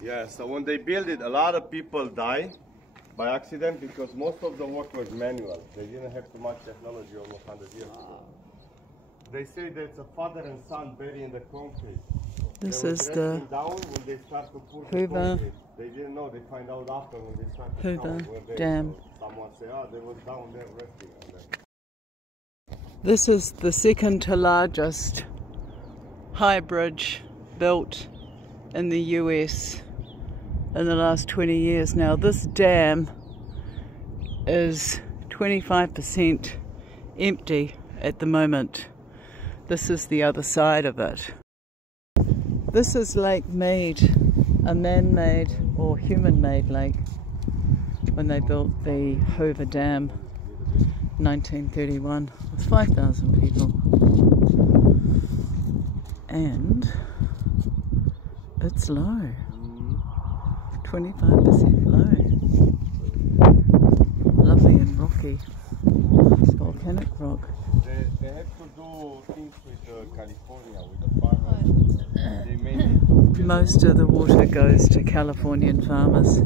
Yeah, so when they built it, a lot of people die by accident because most of the work was manual. They didn't have too much technology almost 100 years ago. They say that it's a father and son buried in the concrete. This they is the down when they start to pour Hoover. They didn't know. They find out after when they start to Hoover count Dam. So someone say, "Oh, they was down there resting." This is the second to largest high bridge built in the US in the last 20 years. Now this dam is 25% empty at the moment. This is the other side of it. This is Lake Mead, a man-made or human-made lake when they built the Hoover Dam 1931 with 5,000 people. And it's low, 25% low. Lovely and rocky, volcanic rock. They have to do things with California, with the farmers. They made it. Most of the water goes to Californian farmers.